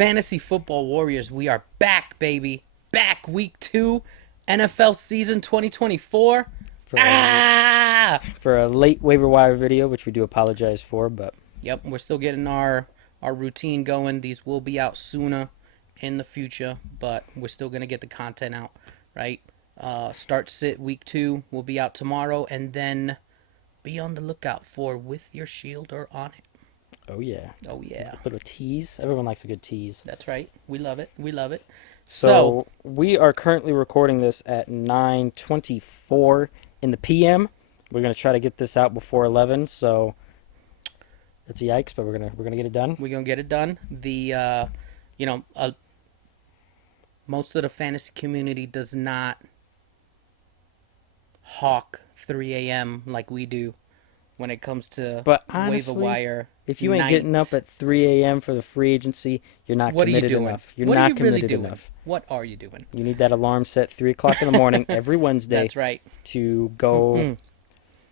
Fantasy Football Warriors, we are back, baby. Back week 2, NFL season 2024. for a, Ah! for a late waiver wire video, which we do apologize for, but Yep, we're still getting our routine going. These will be out sooner in the future, but we're still going to get the content out, right? Start sit week 2 will be out tomorrow, and then be on the lookout for With Your Shield or On It. oh yeah, Oh, yeah. a little tease. Everyone likes a good tease. That's right. We love it. We love it. So we are currently recording this at 9:24 in the PM. We're gonna try to get this out before 11. So it's yikes, but we're gonna get it done. We're going to get it done. Most of the fantasy community does not hawk 3 a.m. like we do when it comes to But waiver honestly, wire. if you ain't getting up at 3 a.m. for the free agency, you're not What are you committed doing? enough. You're What are not you really committed doing? enough. What are you doing? You need that alarm set 3 o'clock in the morning every Wednesday That's right. to go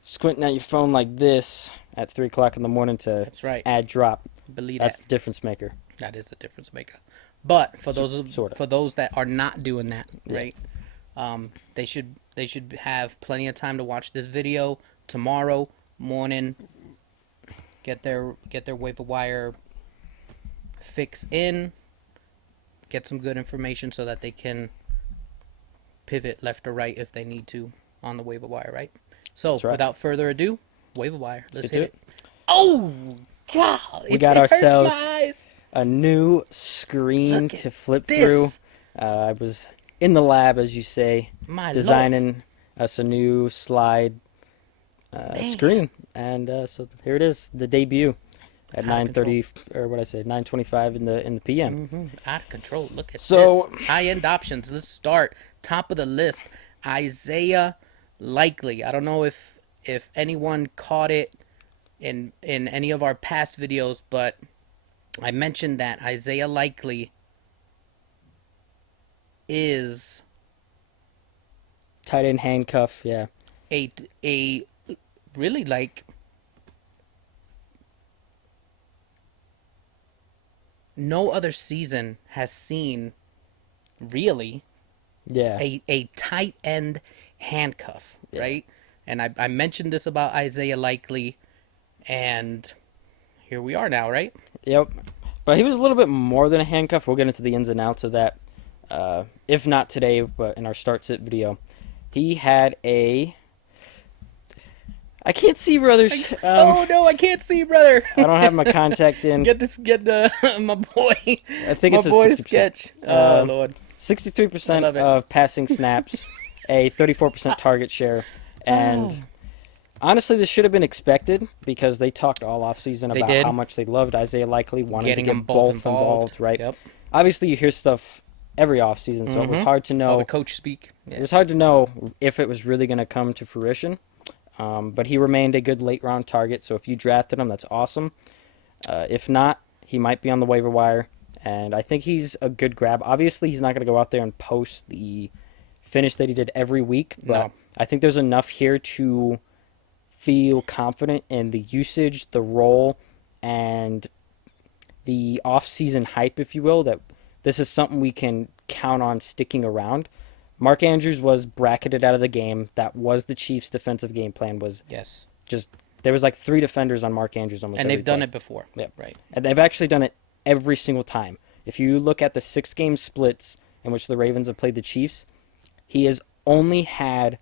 squinting at your phone like this at 3 o'clock in the morning to That's right. add drop. Believe That's that. the difference maker. That is a difference maker. But for Sorta. for those that are not doing that, Yeah. right? They should have plenty of time to watch this video tomorrow morning. Get their waiver wire fix in. Get some good information so that they can pivot left or right if they need to on the waiver wire, right? So That's right. without further ado, waiver wire. Let's get to hit it. Oh God! We got ourselves hurts my eyes. a new screen Look at to flip this. through. I was in the lab, as you say, My designing us a new slide Man. screen, and so here it is, the debut at Out of 9:30 or what I say, 9:25 in the PM. Out of control. Look at So- this. High-end options. Let's start. Top of the list. Isaiah Likely. I don't know if anyone caught it in any of our past videos, but I mentioned that Isaiah Likely is Tight end handcuff, yeah. a really like no other season has seen really Yeah. a tight end handcuff, right? And I mentioned this about Isaiah Likely, and here we are now, right? Yep. But he was a little bit more than a handcuff. We'll get into the ins and outs of that, if not today, but in our start sit video. He had a... I can't see, brothers. Oh no, I can't see, brother. I don't have my contact in. Get the my boy. I think My it's a boy 60%. sketch. Oh Um, Lord. 63% I love it. of passing snaps, a 34% target share, and Oh. honestly, this should have been expected because they talked all offseason They about did. how much they loved Isaiah Likely, wanting Getting to them get both both involved, right? Yep. Obviously, you hear stuff every offseason, so it was hard to All know. the coach speak. It Yeah. was hard to know if it was really going to come to fruition. But he remained a good late round target, so if you drafted him, that's awesome. If not, he might be on the waiver wire, and I think he's a good grab. Obviously, he's not going to go out there and post the finish that he did every week, but No. I think there's enough here to feel confident in the usage, the role, and the off-season hype, if you will, that this is something we can count on sticking around. Mark Andrews was bracketed out of the game. That was the Chiefs' defensive game plan. Was Yes. just there was like 3 defenders on Mark Andrews almost. And every they've done play. it before. Yep. Right. And they've actually done it every single time. If you look at the 6-game splits in which the Ravens have played the Chiefs, he has only had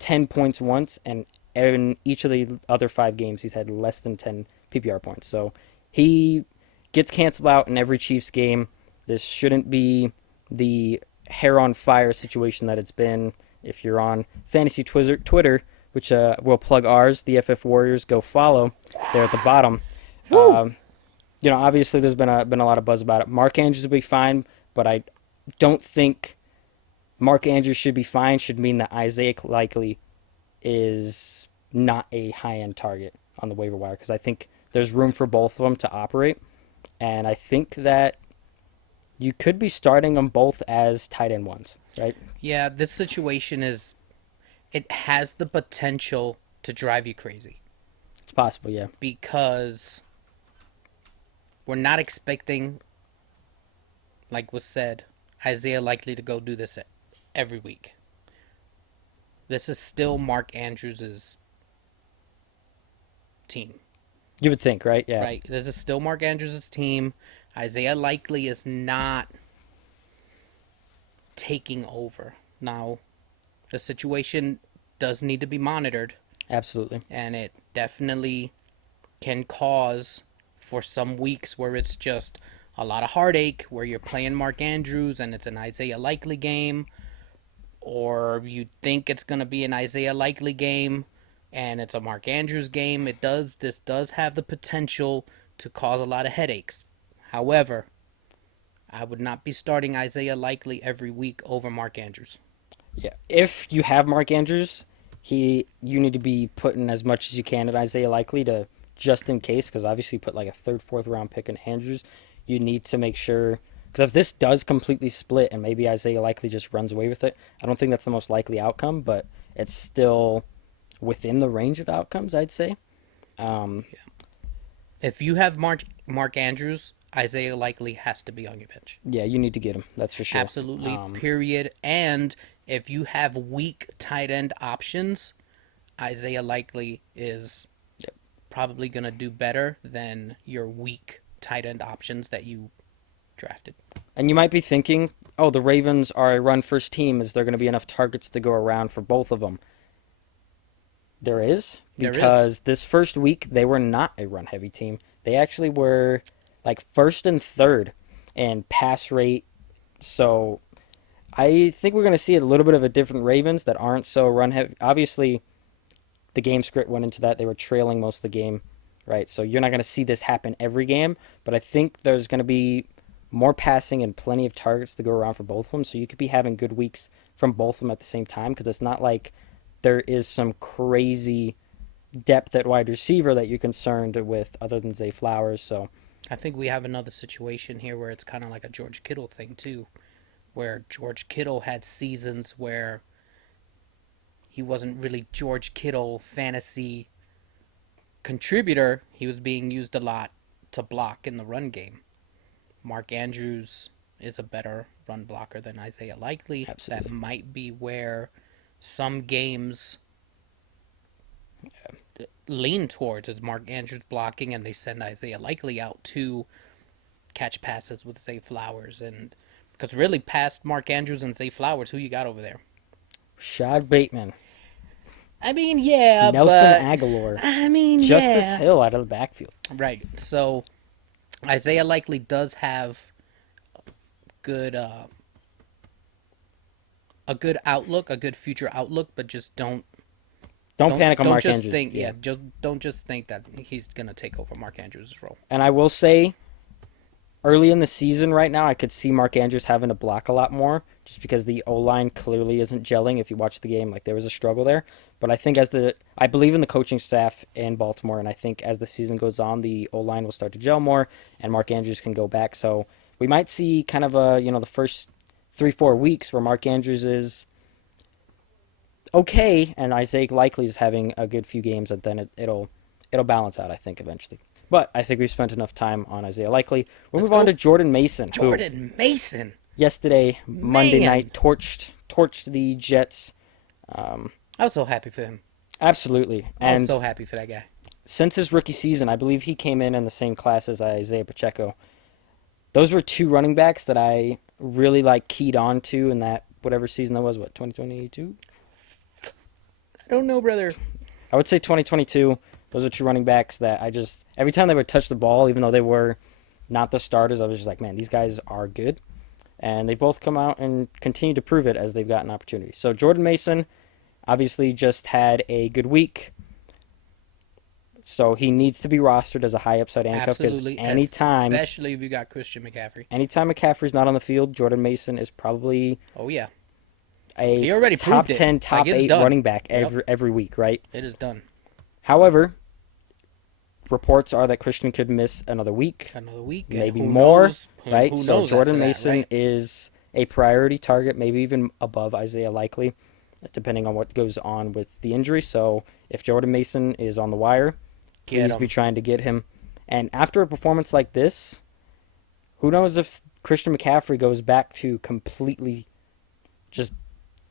10 points once, and in each of the other 5 games, he's had less than 10 PPR points. So he gets canceled out in every Chiefs game. This shouldn't be the hair on fire situation that it's been. If you're on fantasy Twitter, which we'll plug ours, the FF Warriors, go follow there at the bottom. Obviously there's been a lot of buzz about it. Mark Andrews will be fine, but I don't think Mark Andrews should be fine should mean that Isaiah Likely is not a high-end target on the waiver wire, because I think there's room for both of them to operate, and I think that you could be starting them both as tight end ones, right? Yeah, this situation it has the potential to drive you crazy It's possible, yeah. because we're not expecting like was said, Isaiah likely to go do this every week. This is still Mark Andrews' team, You would think, right? Yeah. right? This is still Mark Andrews' team. Isaiah likely is not taking over. Now, the situation does need to be monitored, Absolutely. and it definitely can cause for some weeks where it's just a lot of heartache, where you're playing Mark Andrews and it's an Isaiah Likely game, or you think it's going to be an Isaiah Likely game and it's a Mark Andrews game. This does have the potential to cause a lot of headaches. However, I would not be starting Isaiah Likely every week over Mark Andrews. Yeah. If you have Mark Andrews, you need to be putting as much as you can at Isaiah Likely to just in case, because obviously you put like a third, fourth round pick in Andrews. You need to make sure, because if this does completely split and maybe Isaiah Likely just runs away with it, I don't think that's the most likely outcome, but it's still within the range of outcomes, I'd say. If you have Mark Andrews, Isaiah Likely has to be on your bench. Yeah, you need to get him. That's for sure. Absolutely, period. And if you have weak tight end options, Isaiah Likely is probably going to do better than your weak tight end options that you drafted. And you might be thinking, oh, the Ravens are a run first team. Is there going to be enough targets to go around for both of them? There is, because this first week they were not a run heavy team. They actually were like first and third in pass rate. So I think we're going to see a little bit of a different Ravens that aren't so run heavy. Obviously, the game script went into that. They were trailing most of the game, right? So you're not going to see this happen every game, but I think there's going to be more passing and plenty of targets to go around for both of them. So you could be having good weeks from both of them at the same time, because it's not like there is some crazy depth at wide receiver that you're concerned with other than Zay Flowers. So I think we have another situation here where it's kind of like a George Kittle thing too, where George Kittle had seasons where he wasn't really George Kittle fantasy contributor. He was being used a lot to block in the run game. Mark Andrews is a better run blocker than Isaiah Likely. Absolutely. That might be where some games lean towards, is Mark Andrews blocking and they send Isaiah Likely out to catch passes with Zay Flowers. And because really past Mark Andrews and Zay Flowers, who you got over there? Rashad Bateman, I mean, yeah, Nelson but Aguilar, I mean, Justice yeah. Hill out of the backfield. Right. So Isaiah Likely does have good a good outlook, a good future outlook, but just don't Don't panic on don't Mark just Andrews. think just don't just think that he's gonna take over Mark Andrews' role. And I will say, early in the season right now, I could see Mark Andrews having to block a lot more just because the O-line clearly isn't gelling. If you watch the game, like there was a struggle there. But I think I believe in the coaching staff in Baltimore, and I think as the season goes on, the O-line will start to gel more, and Mark Andrews can go back. So we might see kind of the first 3-4 weeks where Mark Andrews is okay, and Isaiah Likely is having a good few games, and then it'll balance out, I think, eventually. But I think we've spent enough time on Isaiah Likely. We'll move on to Jordan Mason. Jordan Mason. Yesterday, Monday night, torched the Jets. I was so happy for him. Absolutely. I was And so happy for that guy. since his rookie season, I believe he came in the same class as Isaiah Pacheco. Those were two running backs that I really keyed on to in that whatever season that was, 2022? I don't know, brother. I would say 2022. Those are two running backs that I just, every time they would touch the ball, even though they were not the starters, I was just like, man, these guys are good. And they both come out and continue to prove it as they've gotten opportunities. So Jordan Mason obviously just had a good week. So he needs to be rostered as a high upside handcuff, because Absolutely. anytime Especially if you got Christian McCaffrey. McCaffrey's not on the field, Jordan Mason is probably Oh, yeah. a He already top proved it. 10, top Like, it's 8 done. running back Yep. every week, right? It is done. However, reports are that Christian could miss another week, Another week. And maybe who more, knows? right? Who So knows Jordan after that, Mason right? is a priority target, maybe even above Isaiah Likely, depending on what goes on with the injury. So if Jordan Mason is on the wire, Get please him. be trying to get him. And after a performance like this, who knows if Christian McCaffrey goes back to completely just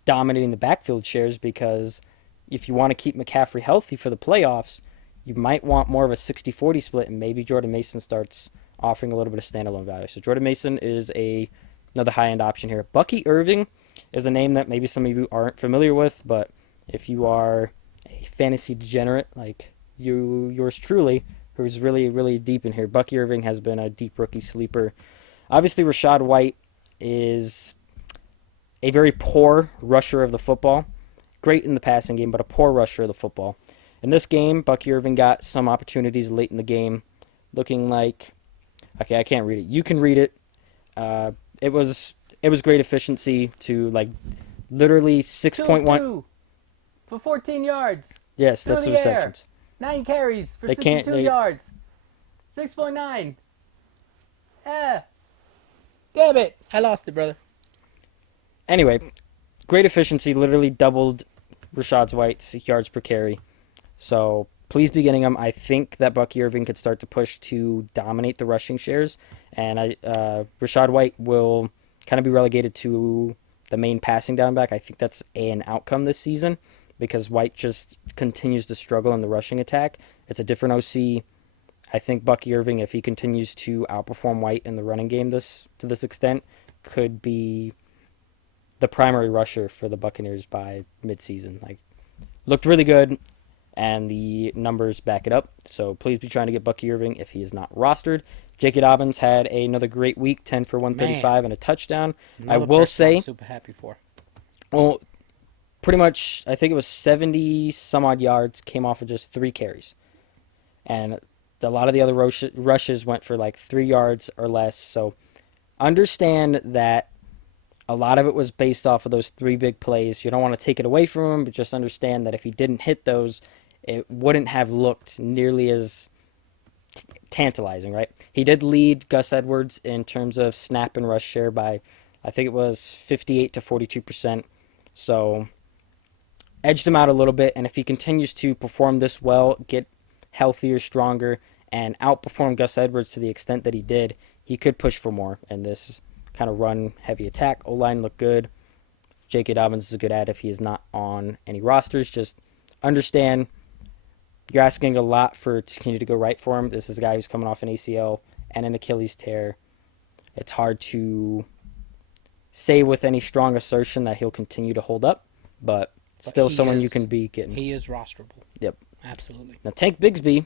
dominating the backfield shares, because if you want to keep McCaffrey healthy for the playoffs, you might want more of a 60-40 split, and maybe Jordan Mason starts offering a little bit of standalone value. So Jordan Mason is another high-end option here. Bucky Irving is a name that maybe some of you aren't familiar with, but if you are a fantasy degenerate like yours truly, who's really, really deep in here, Bucky Irving has been a deep rookie sleeper. Obviously, Rachaad White is a very poor rusher of the football. Great in the passing game, but a poor rusher of the football. In this game, Bucky Irving got some opportunities late in the game, looking like, okay, I can't read it. You can read it. It was great efficiency to like literally 6.1 for 14 yards. Yes, that's the receptions. 9 carries for They 62 yards. 6.9. Damn it! I lost it, brother. Anyway, great efficiency, literally doubled Rachaad White's yards per carry. So please be getting him. I think that Bucky Irving could start to push to dominate the rushing shares, and Rachaad White will kind of be relegated to the main passing down back. I think that's an outcome this season, because White just continues to struggle in the rushing attack. It's a different OC. I think Bucky Irving, if he continues to outperform White in the running game to this extent, could be the primary rusher for the Buccaneers by midseason. Like, looked really good, and the numbers back it up. So please be trying to get Bucky Irving if he is not rostered. J.K. Dobbins had another great week, 10 for 135 and a touchdown. I will say, I'm super happy for. well, pretty much, I think it was 70 some odd yards, came off of just 3 carries. And a lot of the other rushes went for like 3 yards or less. So understand that a lot of it was based off of those 3 big plays. You don't want to take it away from him, but just understand that if he didn't hit those, it wouldn't have looked nearly as tantalizing, right? He did lead Gus Edwards in terms of snap and rush share by, I think it was 58 to 42%. So edged him out a little bit, and if he continues to perform this well, get healthier, stronger, and outperform Gus Edwards to the extent that he did, he could push for more in this kind of run-heavy attack. O-line looked good. J.K. Dobbins is a good ad if he is not on any rosters. Just understand you're asking a lot for it to continue to go right for him. This is a guy who's coming off an ACL and an Achilles tear. It's hard to say with any strong assertion that he'll continue to hold up, but still someone you can be getting. He is rosterable. Yep. Absolutely. Now, Tank Bigsby,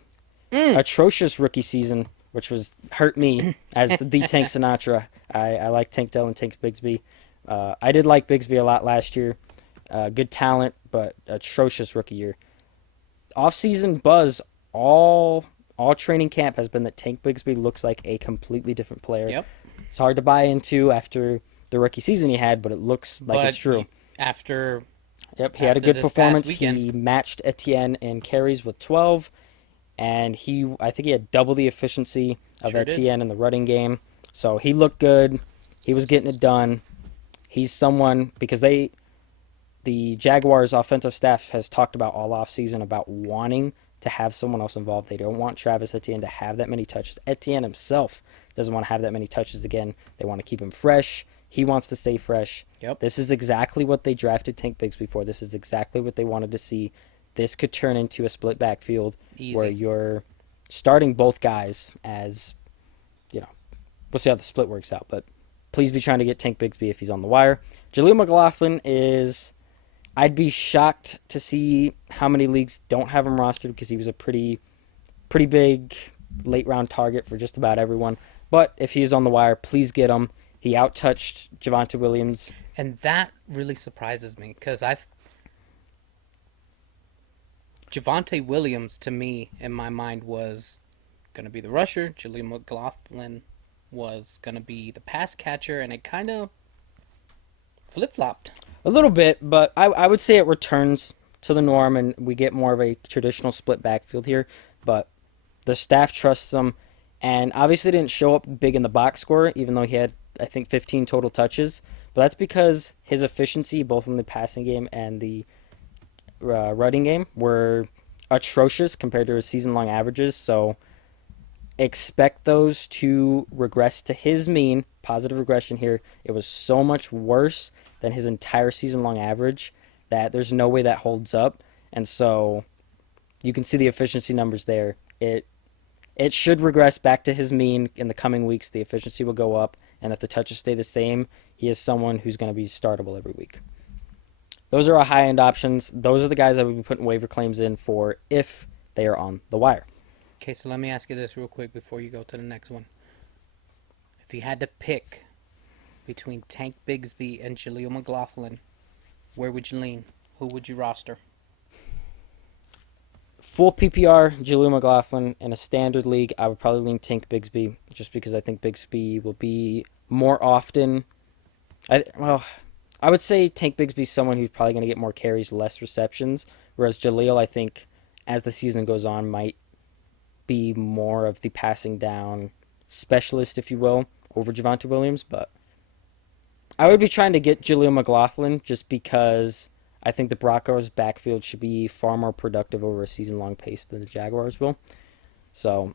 atrocious rookie season, which was hurt me as the Tank Sinatra. I like Tank Dell and Tank Bigsby. I did like Bigsby a lot last year. Good talent, but atrocious rookie year. Off-season buzz, all training camp has been that Tank Bigsby looks like a completely different player. Yep. It's hard to buy into after the rookie season he had, but it looks like it's true. After Yep, he had a good this performance. past weekend. He matched Etienne in carries with 12, and I think he had double the efficiency of Sure did. Etienne in the running game. So he looked good. He was getting it done. He's someone, because the Jaguars offensive staff has talked about all offseason about wanting to have someone else involved. They don't want Travis Etienne to have that many touches. Etienne himself doesn't want to have that many touches again. They want to keep him fresh. He wants to stay fresh. Yep. This is exactly what they drafted Tank Bigsby for. This is exactly what they wanted to see. This could turn into a split backfield where you're starting both guys as, we'll see how the split works out. But please be trying to get Tank Bigsby if he's on the wire. Jaleel McLaughlin is, I'd be shocked to see how many leagues don't have him rostered, because he was a pretty big late round target for just about everyone. But if he's on the wire, please get him. He outtouched Javonte Williams. And that really surprises me, because Javonte Williams, to me, in my mind, was going to be the rusher. Jaleel McLaughlin was going to be the pass catcher, and it kind of flip-flopped. A little bit, but I would say it returns to the norm, and we get more of a traditional split backfield here. But the staff trusts him, and obviously didn't show up big in the box score, even though he had, I think, 15 total touches. But that's because his efficiency, both in the passing game and the running game, were atrocious compared to his season-long averages. So expect those to regress to his mean. Positive regression here. It was so much worse than his entire season-long average that there's no way that holds up. And so you can see the efficiency numbers there. It should regress back to his mean in the coming weeks. The efficiency will go up, and if the touches stay the same, he is someone who's going to be startable every week. Those are our high-end options. Those are the guys I would be putting waiver claims in for if they are on the wire. Okay, so let me ask you this real quick before you go to the next one. If you had to pick between Tank Bigsby and Jaleel McLaughlin, where would you lean? Who would you roster? Full PPR, Jaleel McLaughlin. In a standard league, I would probably lean Tank Bigsby just because I think Bigsby will be more often. I would say Tank Bigsby is someone who's probably going to get more carries, less receptions, whereas Jaleel, I think, as the season goes on, might be more of the passing down specialist, if you will, over Javonte Williams. But I would be trying to get Jaleel McLaughlin just because I think the Broncos' backfield should be far more productive over a season-long pace than the Jaguars will. So,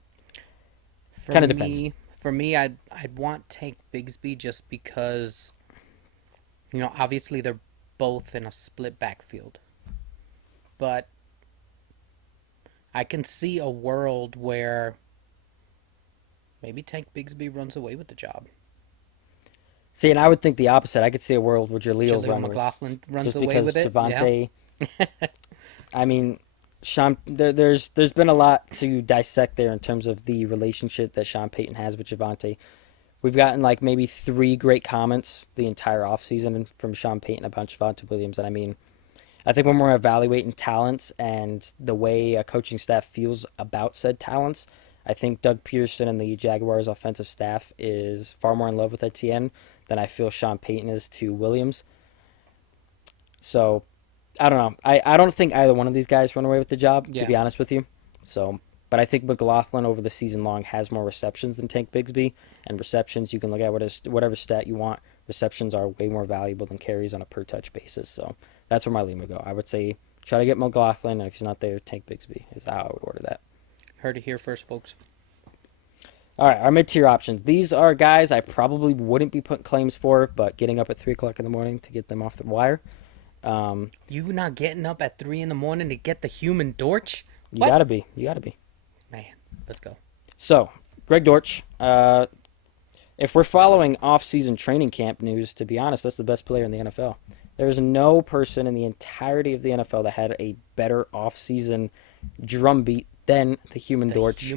kind of depends. For me, I'd want Tank Bigsby just because, obviously they're both in a split backfield. But I can see a world where maybe Tank Bigsby runs away with the job. See, and I would think the opposite. I could see a world where Jaleel McLaughlin runs just away because with it. Javonte. Yeah. I mean, Sean. There's been a lot to dissect there in terms of the relationship that Sean Payton has with Javonte. We've gotten like maybe 3 great comments the entire offseason from Sean Payton about Javonte Williams, and I mean, I think when we're evaluating talents and the way a coaching staff feels about said talents, I think Doug Peterson and the Jaguars offensive staff is far more in love with Etienne than I feel Sean Payton is to Williams. So, I don't know. I don't think either one of these guys run away with the job, to be honest with you. So, but I think McLaughlin over the season long has more receptions than Tank Bigsby. And receptions, you can look at whatever stat you want. Receptions are way more valuable than carries on a per-touch basis. So, that's where my lean would go. I would say try to get McLaughlin, and if he's not there, Tank Bigsby is how I would order that. Heard it here first, folks. All right, our mid-tier options. These are guys I probably wouldn't be putting claims for, but getting up at 3 o'clock in the morning to get them off the wire. You not getting up at 3 in the morning to get the human Dortch? You gotta be. Man, let's go. So, Greg Dortch. If we're following off-season training camp news, to be honest, that's the best player in the NFL. There's no person in the entirety of the NFL that had a better off-season drumbeat than the human Dortch.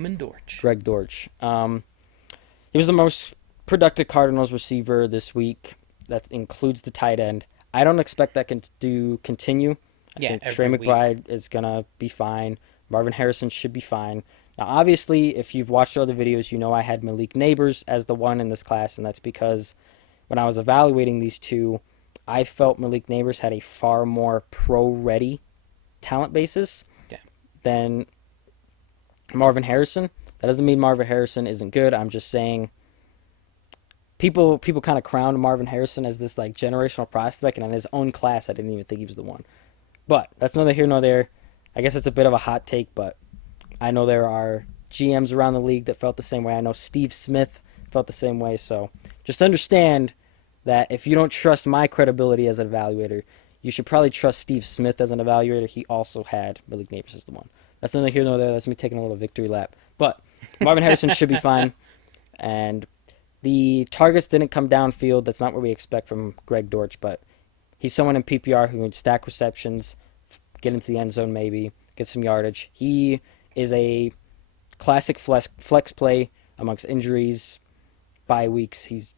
Greg Dortch. He was the most productive Cardinals receiver this week. That includes the tight end. I don't expect that to continue. I think Trey McBride is going to be fine. Marvin Harrison should be fine. Now, obviously, if you've watched other videos, you know I had Malik Neighbors as the one in this class, and that's because when I was evaluating these two, I felt Malik Neighbors had a far more pro-ready talent basis than Marvin Harrison. That doesn't mean Marvin Harrison isn't good. I'm just saying people kind of crowned Marvin Harrison as this like generational prospect, and in his own class, I didn't even think he was the one. But that's neither here nor there. I guess it's a bit of a hot take, but I know there are GMs around the league that felt the same way. I know Steve Smith felt the same way. So just understand that if you don't trust my credibility as an evaluator, you should probably trust Steve Smith as an evaluator. He also had Malik Neighbors as the one. That's neither here nor there. That's me taking a little victory lap. But Marvin Harrison should be fine. And the targets didn't come downfield. That's not what we expect from Greg Dortch. But he's someone in PPR who can stack receptions, get into the end zone maybe, get some yardage. He is a classic flex play amongst injuries, bye weeks. He's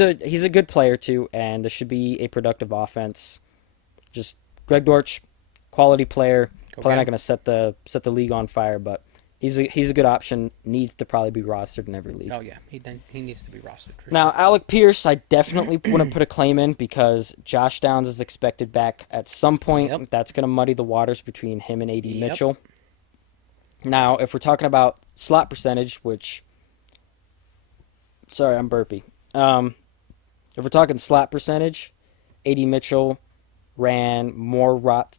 a good player too, and this should be a productive offense. Just Greg Dortch, quality player. Probably not going to set the league on fire, but he's a good option. Needs to probably be rostered in every league. Oh yeah, he needs to be rostered. Now, Alec Pierce, I definitely wouldn't put a claim in because Josh Downs is expected back at some point. Yep. That's going to muddy the waters between him and A.D. Mitchell. Now, if we're talking about slot percentage, which... Sorry, I'm burpy. If we're talking slot percentage, A.D. Mitchell ran more routes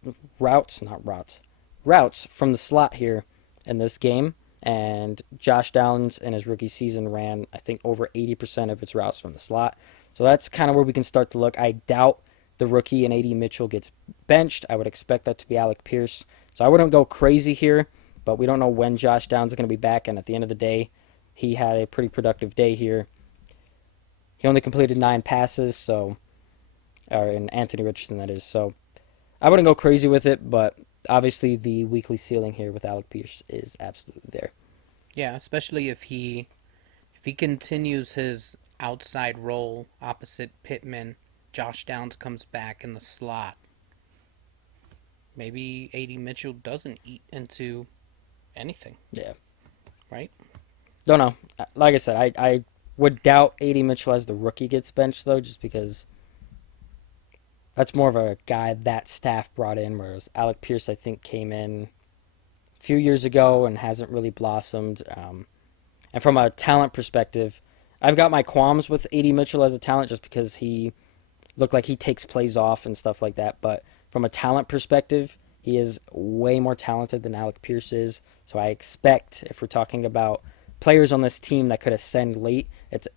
from the slot here in this game and Josh Downs in his rookie season ran, I think, over 80% of its routes from the slot. So that's kind of where we can start to look. I doubt the rookie and A.D. Mitchell gets benched. I would expect that to be Alec Pierce. So I wouldn't go crazy here, but we don't know when Josh Downs is going to be back, and at the end of the day, he had a pretty productive day here. He only completed 9 passes, or in Anthony Richardson, that is. So I wouldn't go crazy with it, but obviously the weekly ceiling here with Alec Pierce is absolutely there. Yeah, especially if he continues his outside role opposite Pittman, Josh Downs comes back in the slot. Maybe A.D. Mitchell doesn't eat into anything. Yeah. Right? Don't know. Like I said, I would doubt A.D. Mitchell as the rookie gets benched, though, just because that's more of a guy that staff brought in, whereas Alec Pierce, I think, came in a few years ago and hasn't really blossomed. And from a talent perspective, I've got my qualms with A.D. Mitchell as a talent just because he looked like he takes plays off and stuff like that. But from a talent perspective, he is way more talented than Alec Pierce is. So I expect, if we're talking about players on this team that could ascend late, it's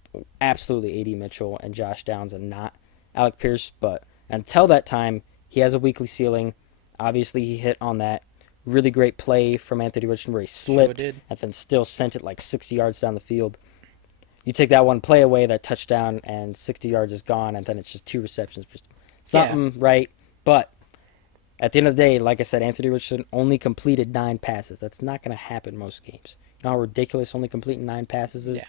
absolutely A.D. Mitchell and Josh Downs and not Alec Pierce. But until that time, he has a weekly ceiling. Obviously, he hit on that really great play from Anthony Richardson where he slipped and then still sent it like 60 yards down the field. You take that one play away, that touchdown, and 60 yards is gone, and then it's just 2 receptions for something, right? But at the end of the day, like I said, Anthony Richardson only completed 9 passes. That's not going to happen most games. You know how ridiculous only completing 9 passes is? Yeah.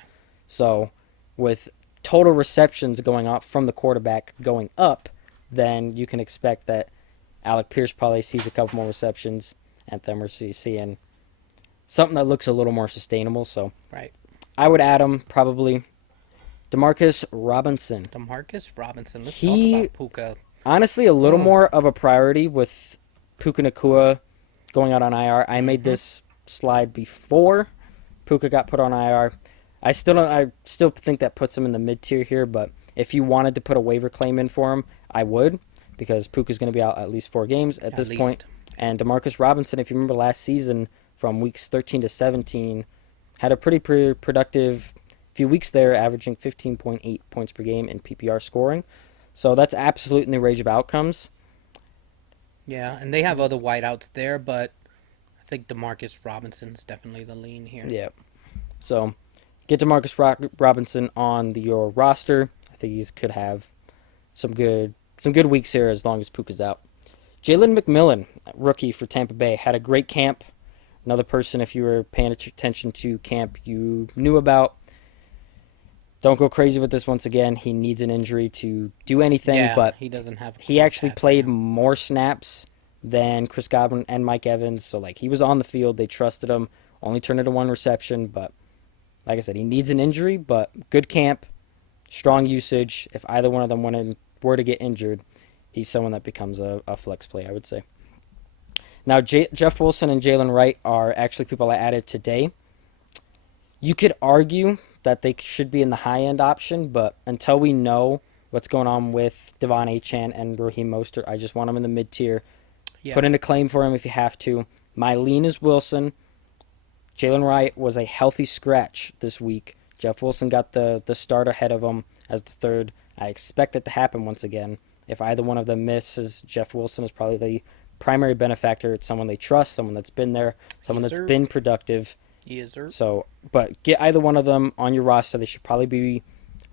So with total receptions going up from the quarterback going up, then you can expect that Alec Pierce probably sees a couple more receptions, and then we're seeing something that looks a little more sustainable. So Right. I would add him probably Demarcus Robinson. Demarcus Robinson. Let's He- talk about Puka. Honestly, a little more of a priority with Puka Nacua going out on IR. I made this slide before Puka got put on IR. I still think that puts him in the mid tier here, but if you wanted to put a waiver claim in for him, I would, because Puka's going to be out at least 4 games at this point. And Demarcus Robinson, if you remember last season from weeks 13 to 17, had a pretty productive few weeks there, averaging 15.8 points per game in PPR scoring. So that's absolutely in the range of outcomes. Yeah, and they have other wideouts there, but I think Demarcus Robinson's definitely the lean here. Yeah. So get Demarcus Robinson on your roster. I think he could have some good weeks here as long as Puka's out. Jalen McMillan, rookie for Tampa Bay, had a great camp. Another person, if you were paying attention to camp, you knew about. Don't go crazy with this once again. He needs an injury to do anything, Yeah, but he doesn't have. he actually played more snaps than Chris Godwin and Mike Evans. So, like, he was on the field. They trusted him. Only turned into 1 reception, but like I said, he needs an injury, but good camp, strong usage. If either one of them were to get injured, he's someone that becomes a flex play, I would say. Now, Jeff Wilson and Jalen Wright are actually people I added today. You could argue that they should be in the high-end option, but until we know what's going on with Devon Achane and Raheem Mostert, I just want them in the mid-tier. Yeah. Put in a claim for him if you have to. My lean is Wilson. Jalen Wright was a healthy scratch this week. Jeff Wilson got the start ahead of him as the third. I expect it to happen once again. If either one of them misses, Jeff Wilson is probably the primary benefactor. It's someone they trust, someone that's been there, someone that's been productive. Yes, sir. So, but get either one of them on your roster. They should probably be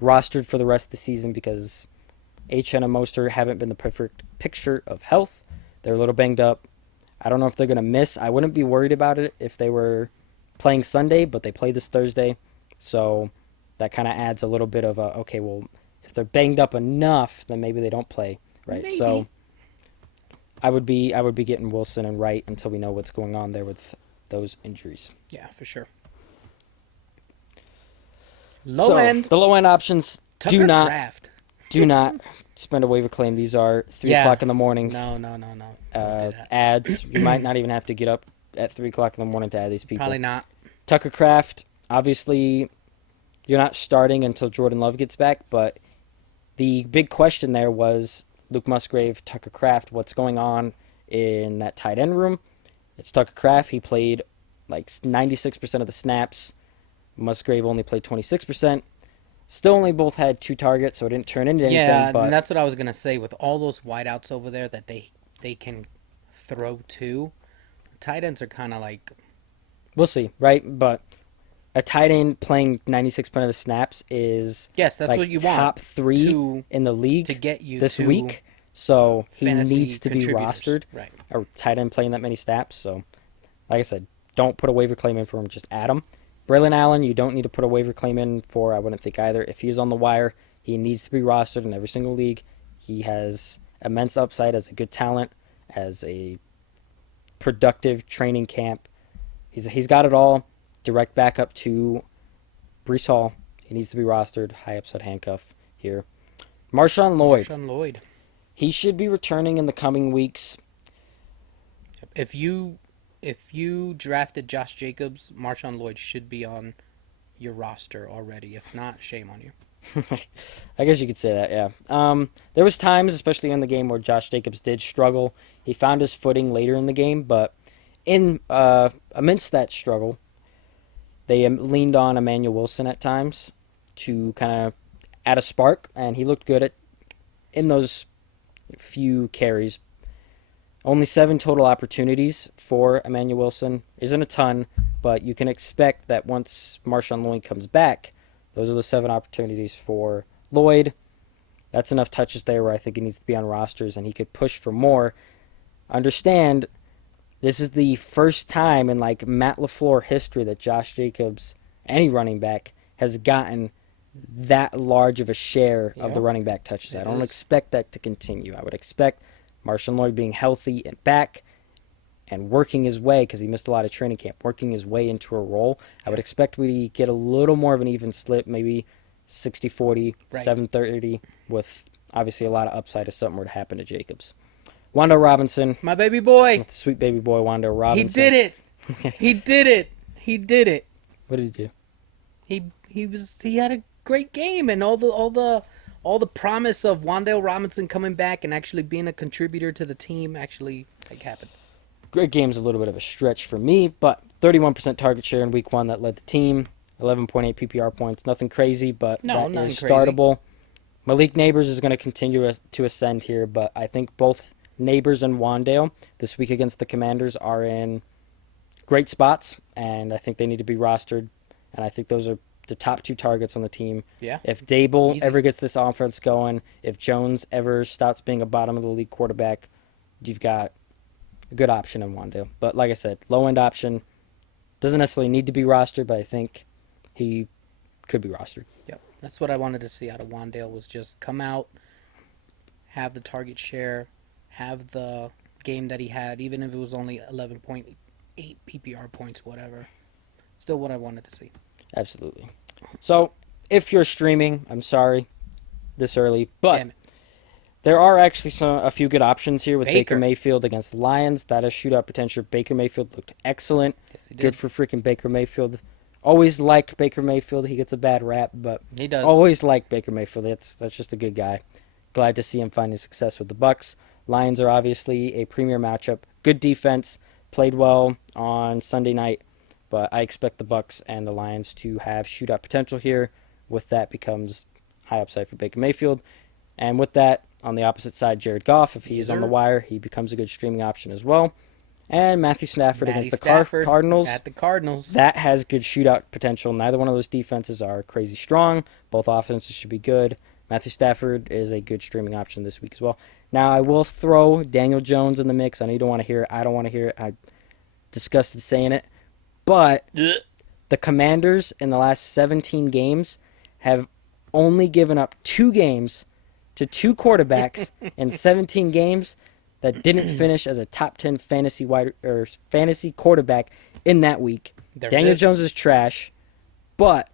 rostered for the rest of the season because Achane and Mostert haven't been the perfect picture of health. They're a little banged up. I don't know if they're going to miss. I wouldn't be worried about it if they were playing Sunday, but they play this Thursday. So that kind of adds a little bit of okay, well, if they're banged up enough, then maybe they don't play, right? Maybe. So I would be getting Wilson and Wright until we know what's going on there with those injuries. Yeah, for sure. Low end. The low end options Tucker do not spend a waiver claim. These are 3 o'clock in the morning. No. Don't do that. Ads. You might not even have to get up at 3 o'clock in the morning to add these people. Probably not. Tucker Kraft, obviously, you're not starting until Jordan Love gets back, but the big question there was Luke Musgrave, Tucker Kraft, what's going on in that tight end room? It's Tucker Kraft. He played like 96% of the snaps. Musgrave only played 26%. Still only both had 2 targets, so it didn't turn into anything. Yeah, But and that's what I was gonna say. With all those wideouts over there that they can throw to, tight ends are kind of like we'll see, right? But a tight end playing 96% of the snaps is yes, that's like what you top want 3 to in the league get you this to week. So he fantasy needs to be contributors. rostered. Right. A tight end playing that many snaps. So, like I said, don't put a waiver claim in for him. Just add him. Braylon Allen, you don't need to put a waiver claim in for. I wouldn't think either. If he's on the wire, he needs to be rostered in every single league. He has immense upside as a good talent, as a productive training camp. He's got it all. Direct backup to Brees Hall. He needs to be rostered. High upside handcuff here. Marshawn Lloyd. Marshawn Lloyd. He should be returning in the coming weeks. If you drafted Josh Jacobs, Marshawn Lloyd should be on your roster already. If not, shame on you. I guess you could say that, yeah. There was times, especially in the game, where Josh Jacobs did struggle. He found his footing later in the game, but amidst that struggle, they leaned on Emmanuel Wilson at times to kind of add a spark, and he looked good in those few carries. Only 7 total opportunities for Emmanuel Wilson. Isn't a ton, but you can expect that once Marshawn Lloyd comes back, those are the 7 opportunities for Lloyd. That's enough touches there where I think he needs to be on rosters, and he could push for more. Understand, this is the first time in like Matt LaFleur history that Josh Jacobs, any running back, has gotten that large of a share of the running back touches. I don't expect that to continue. I would expect Marshawn Lloyd being healthy and back and working his way, because he missed a lot of training camp, working his way into a role. I would expect we get a little more of an even split, maybe 60-40, Right. 7-30, with obviously a lot of upside if something were to happen to Jacobs. Wando Robinson, My baby boy. sweet baby boy Wando Robinson. He did it. He did it. He did it. What did he do? He had a great game, and all the promise of Wandale Robinson coming back and actually being a contributor to the team actually happened. Great game's a little bit of a stretch for me, but 31% target share in week 1 that led the team. 11.8 PPR points. Nothing crazy, but No, that nothing is crazy. startable. Malik Neighbors is going to continue to ascend here, but I think both Neighbors and Wandale this week against the Commanders are in great spots, and I think they need to be rostered, and I think those are the top 2 targets on the team. Yeah. If Dable Easy. ever gets this offense going, if Jones ever stops being a bottom of the league quarterback, you've got a good option in Wandale. But like I said, low-end option. Doesn't necessarily need to be rostered, but I think he could be rostered. Yep. That's what I wanted to see out of Wandale, was just come out, have the target share, have the game that he had, even if it was only 11.8 PPR points, whatever. Still what I wanted to see. Absolutely. So, if you're streaming, I'm sorry this early, but Damn it. there are actually a few good options here with Baker Baker. Mayfield against the Lions. That has shootout potential. Baker Mayfield looked excellent. Yes, he did. Good for freaking Baker Mayfield. Always like Baker Mayfield. He gets a bad rap, but He does. always like Baker Mayfield. That's just a good guy. Glad to see him finding success with the Bucks. Lions are obviously a premier matchup. Good defense. Played well on Sunday night. But I expect the Bucks and the Lions to have shootout potential here. With that becomes high upside for Baker Mayfield. And with that, on the opposite side, Jared Goff, if he's on the wire, he becomes a good streaming option as well. And Matthew Stafford Matty against the Stafford Cardinals. At the Cardinals. That has good shootout potential. Neither one of those defenses are crazy strong. Both offenses should be good. Matthew Stafford is a good streaming option this week as well. Now, I will throw Daniel Jones in the mix. I know you don't want to hear it. I don't want to hear it. I'm disgusted saying it. But the Commanders in the last 17 games have only given up 2 games to 2 quarterbacks in 17 games that didn't finish as a top 10 fantasy quarterback in that week. There it Daniel is. Jones is trash, but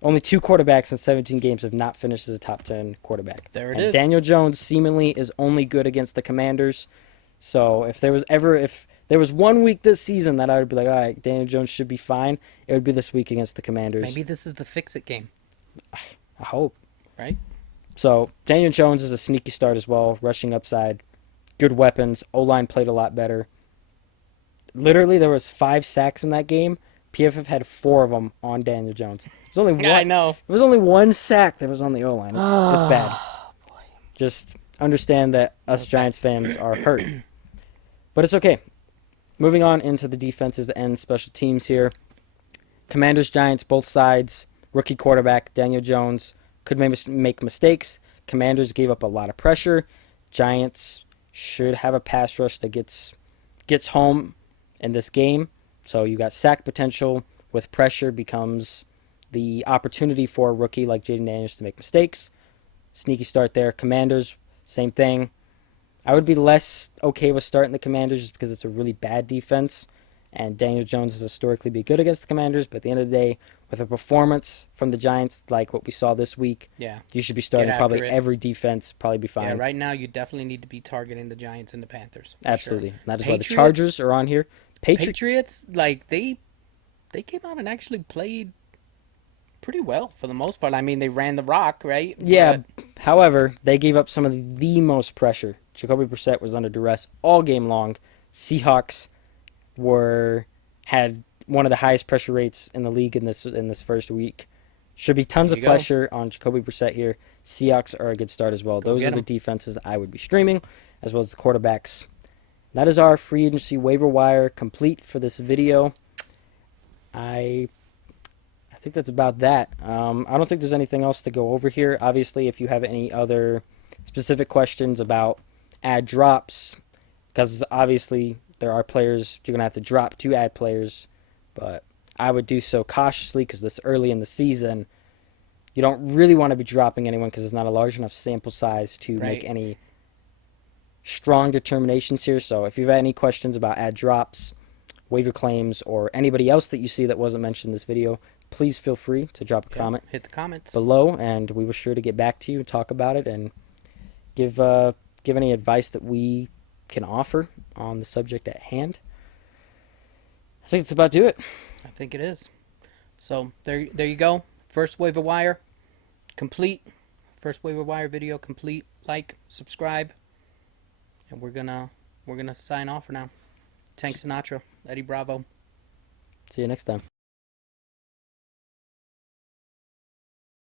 only 2 quarterbacks in 17 games have not finished as a top 10 quarterback. There it and is. Daniel Jones seemingly is only good against the Commanders. So if there was one week this season that I would be like, all right, Daniel Jones should be fine, it would be this week against the Commanders. Maybe this is the fix-it game, I hope. right? So Daniel Jones is a sneaky start as well, rushing upside, good weapons. O-line played a lot better. literally there was 5 sacks in that game. PFF had 4 of them on Daniel Jones. There's only one. Yeah, I know. There was only 1 sack that was on the O line. It's bad. Just understand that us Giants fans are hurt, but it's okay. Moving on into the defenses and special teams here. Commanders, Giants, both sides. Rookie quarterback Daniel Jones could make mistakes. Commanders gave up a lot of pressure. Giants should have a pass rush that gets home in this game. So you got sack potential with pressure becomes the opportunity for a rookie like Jaden Daniels to make mistakes. Sneaky start there. Commanders, same thing. I would be less okay with starting the Commanders just because it's a really bad defense. And Daniel Jones has historically been good against the Commanders. But at the end of the day, with a performance from the Giants like what we saw this week, Yeah. you should be starting Get probably after it. every defense, probably be fine. Yeah, right now you definitely need to be targeting the Giants and the Panthers. for Absolutely. Sure. That is why the Patriots- Chargers are on here. Patriots, like they came out and actually played pretty well for the most part. I mean, they ran the rock, right? Yeah. But, However, they gave up some of the most pressure. Jacoby Brissett was under duress all game long. Seahawks had one of the highest pressure rates in the league in this first week. Should be tons There of you go. pressure on Jacoby Brissett here. Seahawks are a good start as well. Go Those get are the 'em. defenses I would be streaming, as well as the quarterbacks. That is our free agency waiver wire complete for this video. I think that's about that. I don't think there's anything else to go over here. Obviously, if you have any other specific questions about ad drops, because obviously there are players you're going to have to drop to add players, but I would do so cautiously because this early in the season, you don't really want to be dropping anyone because it's not a large enough sample size to make Right. any strong determinations here. So if you've had any questions about ad drops, waiver claims, or anybody else that you see that wasn't mentioned in this video, please feel free to drop a yeah, comment hit the comments. below, and we were sure to get back to you and talk about it and give any advice that we can offer on the subject at hand. I think that's about do it. I think it is. So there you go. First waiver wire complete. First waiver wire video complete. Like, subscribe, and we're gonna sign off for now. Tank Sinatra, Eddie Bravo. See you next time.